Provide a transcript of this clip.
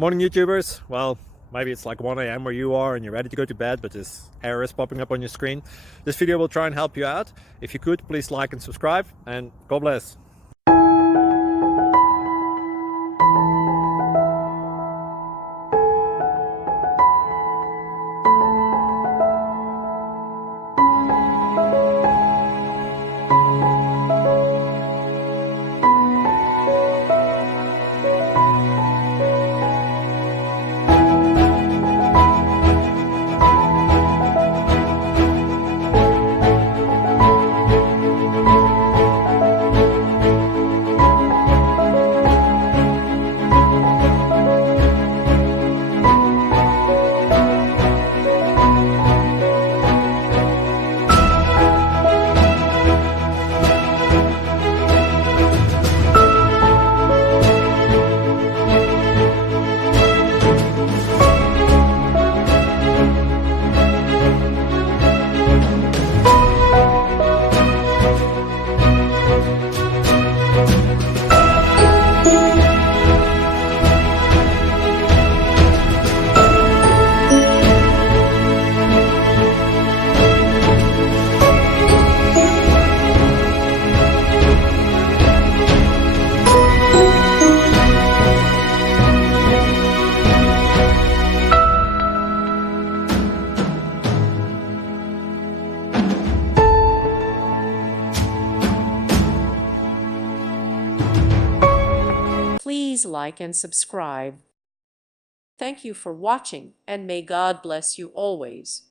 Morning YouTubers. Well, maybe it's like 1 a.m. where you are and you're ready to go to bed, but this error is popping up on your screen. This video will try and help you out. If you could, please like and subscribe, and God bless. Please like and subscribe. Thank you for watching, and may God bless you always.